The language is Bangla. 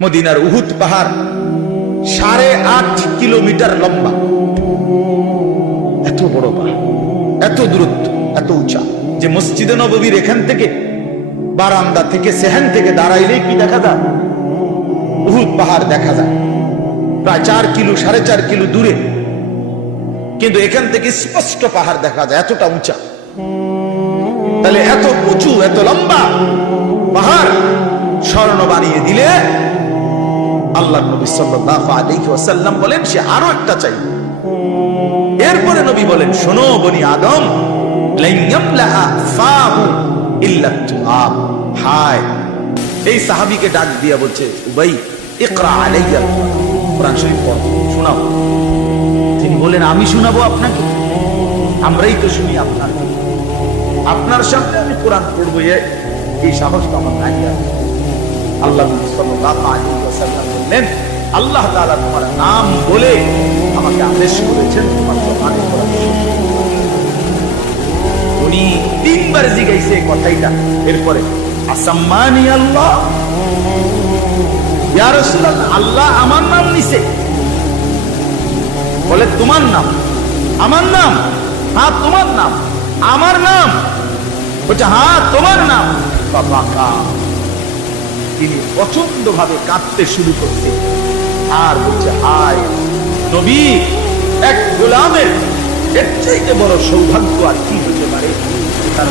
মদিনার উহুদ পাহাড় 8.5 কিলোমিটার লম্বা, এত বড় পাহাড়, এত দূরত্ব, এত উঁচা যে মসজিদে নববীর এখান থেকে বারান্দা থেকে সেহান থেকে দাঁড়াইলে কি দেখা যায়? উহুদ পাহাড় দেখা যায় প্রায় 4 কিলো 4.5 কিলো দূরে, কিন্তু এখান থেকে স্পষ্ট পাহাড় দেখা যায়, এতটা উঁচা। তাহলে এত উঁচু এত লম্বা পাহাড় স্বর্ণ বানিয়ে দিলে আল্লাহ নবী সাল্লাল্লাহু আলাইহি ওয়াসাল্লাম বলেন সে আরো একটা চাই। এরপরে নবী বলেন, শোনো বনি আদম, লান ইয়ামলাআ ফাহু ইল্লা তুরাব। হায়, এই সাহাবীকে ডাক দিয়া বলছে, উবাই ইকরা আলাইয়া কোরআন শরীফ পড়ো, শোনাও। তিনি বলেন, আমি শোনাবো আপনাকে? আমরাই তো শুনি আপনার, আপনার সামনে আমি কোরআন পড়বো, এই সাহস তো আমার নাই। আল্লাহ সাল্লাল্লাহু আলাইহি ওয়াসাল্লাম বললেন, আল্লাহ তাআলা তোমার নাম বলে আমাকে আদেশ করেছেন তোমার কোরআনে পড়া। উনি 3 বার জিজ্ঞাসা এই কথাইটা, এরপরে আসাম্মানি আল্লাহ, ইয়া রাসূলুল্লাহ, আল্লাহ আমার নাম নিছে? বলে তোমার নাম? আমার নাম? হ্যাঁ তোমার নাম। আমার নাম? বলছে হ্যাঁ তোমার নাম। বাবা, তিনি প্রচন্ড ভাবে কাঁদতে শুরু করতে, আর বলছে, হায় নবী, এক গোলামের এর চাইতে বড় সৌভাগ্য আর কি হতে পারে? তার